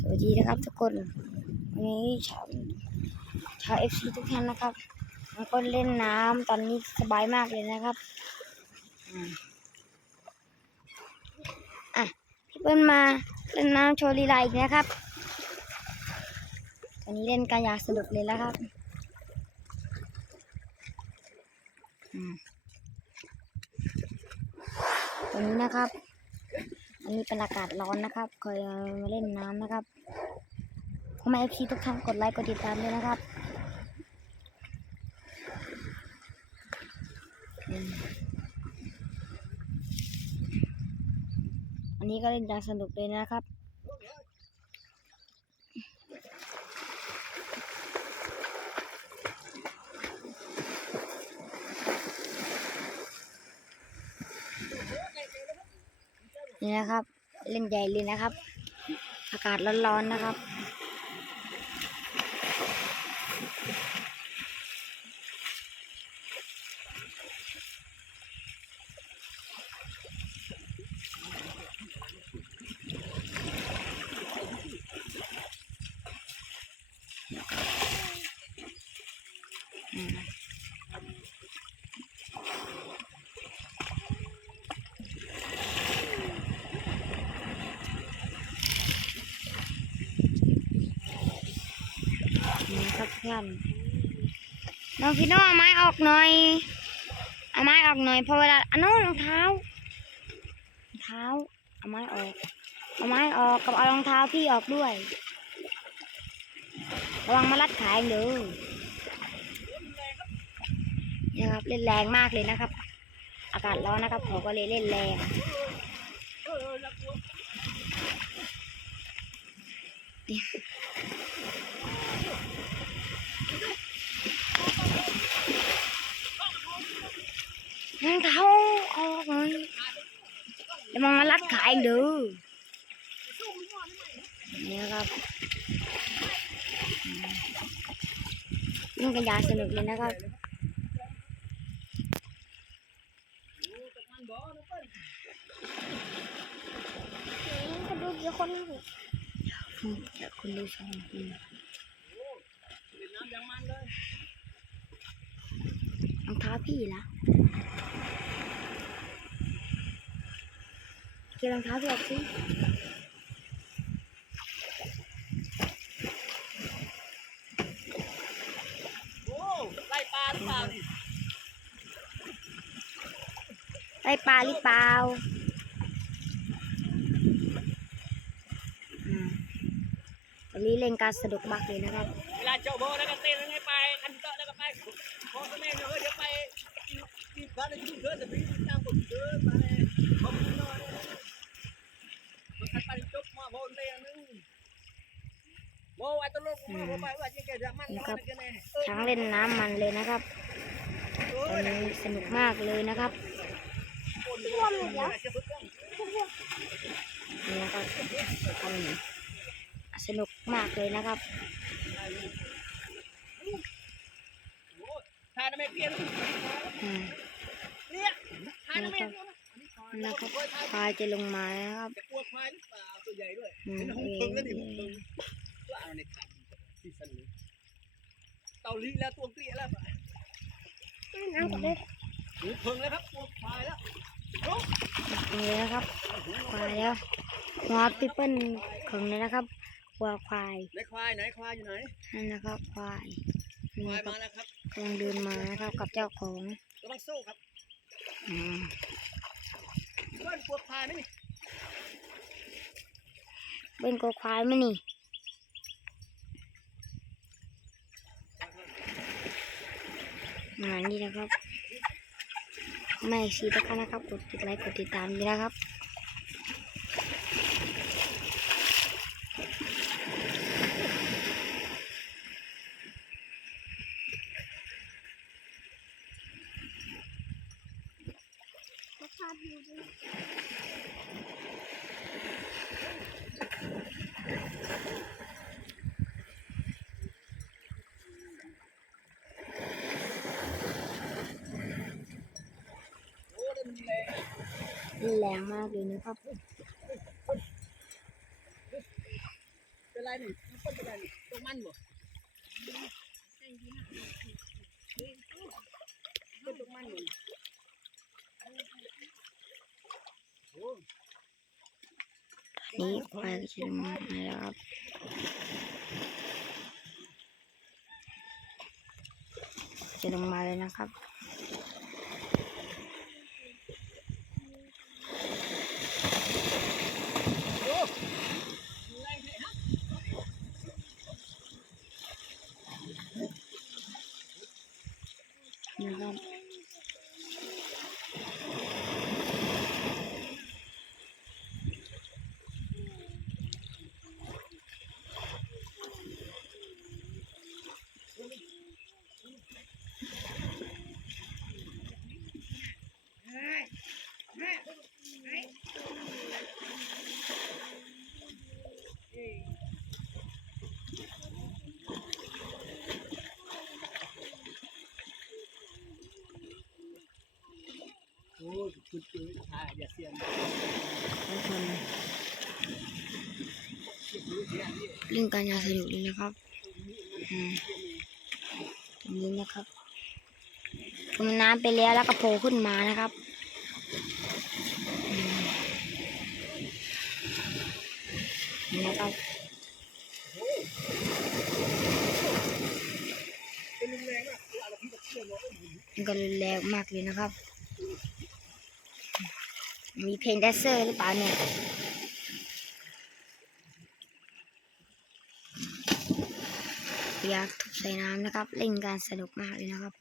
สวัสดีนะครับทุกคน วันนี้ชาวชาวเอฟซีทุกท่านนะครับมันก็เล่นน้ำตอนนี้สบายมากเลยนะครับอะพี่เปิ้ลมาเล่นน้ำโชว์ลีลาอีกนะครับ ตอนนี้เล่นกันอย่างสนุกเลยแล้วครับอืมตอนนี้นะครับ อันนี้เป็นอากาศร้อนนะครับคอยมาเล่นน้ำนะครับผมมาเอฟซีทุกท่านกดไลค์กดติดตามด้วยนะครับอันนี้ก็เล่นอย่างสนุกเลยนะครับ นี่นะครับ เล่นใหญ่เลยนะครับ อากาศร้อนๆนะครับอื นี่ครับเพื่อนน้องพี่น้เอาไม้ออกหน่อยเอาไม้ออกหน่อยพอเวลาอันนู้นรองเท้ารองเท้าเอาไม้ออกเอาไม้ออกกับเอารองเท้าพี่ออกด้วยระวังมาลัดขายเด้อนี่ครับเล่นแรงมากเลยนะครับ อากาศร้อนนะครับผมก็เลยเล่นแรงนี่ร องเท้าออกหน่อยระวังมาลัดขายเด้อนี่ครับเล่กันยาสนุกเลยนะครับก็ดูกี่คนอยู่อืมเดี๋ยวคุณดูสองคนรองเท้าพี่ละ เกี่ยวรองเท้าพี่ออกสิโอ้ไล่ปลาหรือเปล่านี่ได้ปลาหรือเปล่าอืมวันนี้เล่นการสนุกมากเลยนะครับ เวลาเจ้าโบแล้วก็เต้นแล้วไงไปคันเตอะแล้วก็ไปพอตัวแม่เดี๋ยวเดี๋ยวไปที่บ้านในทุ่งเดินแต่พี่ตามคนเดินมาเลยเขาไม่นอนมันคันไปจบมาโบนเต้ นนึงโบไอ้ตัวลูกมาโบไปว่าจะแกจะมันนอนกันแน่ช้างเล่นน้ำมันเลยนะครับตอนนี้สนุกมากเลยนะครับรวมหมดแล้วนี่นะครับทำสนุกมากเลยนะครับทานไม่เพี้ยนอืมเนี่ยทานไม่เพี้ยนนะครับควายจะลงมานะครับ ใหญ่ด้วยอืมเป็นหงเพิงแล้วดิหงเพิงตัวเอาในขันที่สนุกเตาลีแล้วตัวเกลี้ยแล้วน้ำกับเล็กหงเพิงแล้วครับตัวควายแล้วนี่นะครับควายแล้วหัวปิปเปิลขึงเลยนะครับวัวควายไหนควายไหนควายอยู่ไหนนั่นนะครับควายคนี่วายครัมาบแล้วครับกำลังเดินมานะครับกับเจ้าของกำลังสู้ครับอืมเพื่อนปวดควายไหมนี่ เป็นกัวควายไหมนี่มานี่นะครับ ไม่ซีทุกท่านนะครับ กดติดไลค์ กดติดตามด้วยนะครับ แรงมากเลยนะครับเป็นไรหนึ่งเป็นไรหนึ่งต้นมันบ่ต้นต้นมันบ่โอ้ นี่ควายก็จะ ลงมาแล้วครับจะลงมาเลยนะครับนะครับโหคุณคือชายอย่าเสียงทุกคนเรื่องการยาสนุกเลยนะครับอืมตรงนี้นะครับจมน้ำไปแล้วแล้วก็โผล่ขึ้นมานะครับนี่นะครับเป็นรุนแรงมากคืออะไรที่จะเชื่อมเนาะมันก็รุนแรงมากเลยนะครับ มีเพลงแดนเซอร์หรือเปล่าเนี่ยอยากทุบใส่น้ำนะครับ เล่นการสนุกมากเลยนะครับ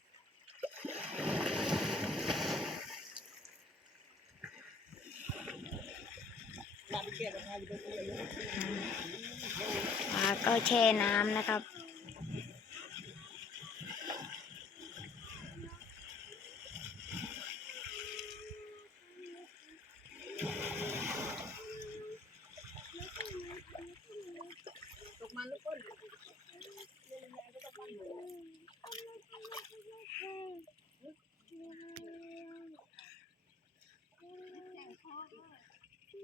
แก้ปัญหาอยู่ตรงนี้เลยปลาก็แช่น้ำนะครับ ตกมันแล้วก้น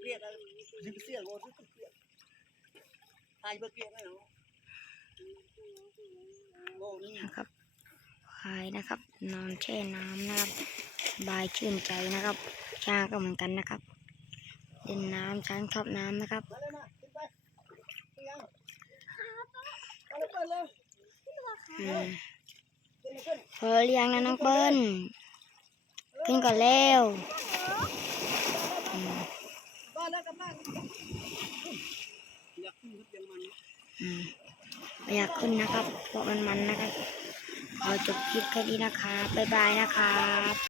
เรียกอะไรยิงเสียงโอ้ยเสียงตายเบอร์เกียร์ไหมเนาะโอ้นี่นะครับควายนะครับ นอนแช่น้ำนะครับบายชื่นใจนะครับ ช้างก็เหมือนกันนะครับเล่นน้ำช้างชอบน้ำนะครับมาเลี้ยงมาเลยเปิดเลยอืมขึ้นขึ้นพอเรียงนะน้องเปิ้ลขึ้นก่อนเร็วอืม บ้านแล้วกลับบ้าน อยากขึ้นครับยังมันอืมไม่อยากขึ้นนะครับเพราะมันมันนะครับขอจบคลิปแค่นี้นะคะบ๊ายบายนะครับ